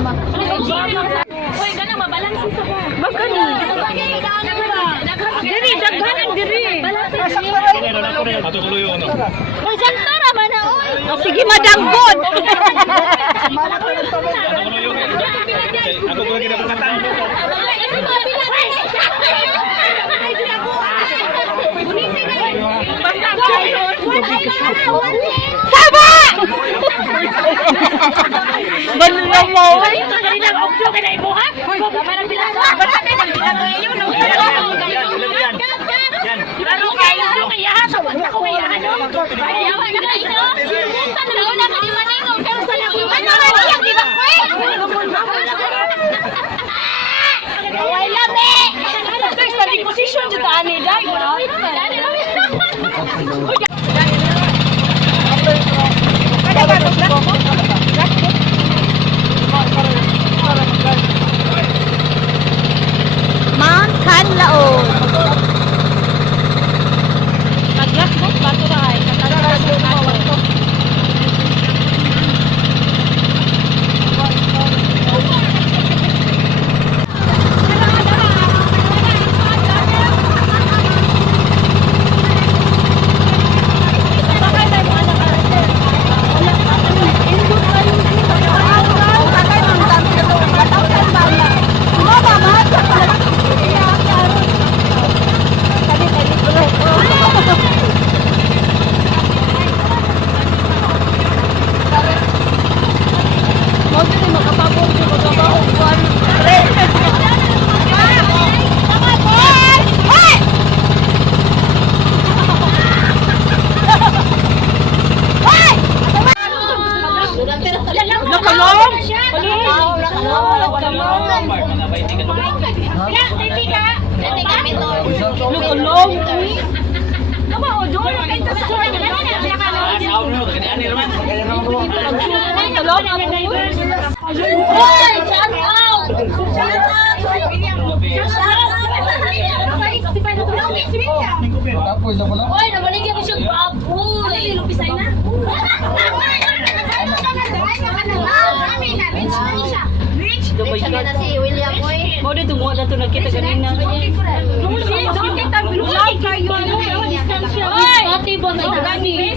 Uy, gana mabalance ito ko. Magkano? Diri, daghanan diri. Matutuloy yun. Uy, santo naman na, uy. Sige, madanggod. Matutuloy yun. Ako tuloy kinapagkatan. Tama! Banla mo. Position dito ani dai. Mount Kanlaon. Paglas mo bato ra ay Oy, nabaligyan ko siyang baboy. Lupisay na. Rich na si William Boy. mo dito mo na to nakita kanina. Oy, ati ba na gani?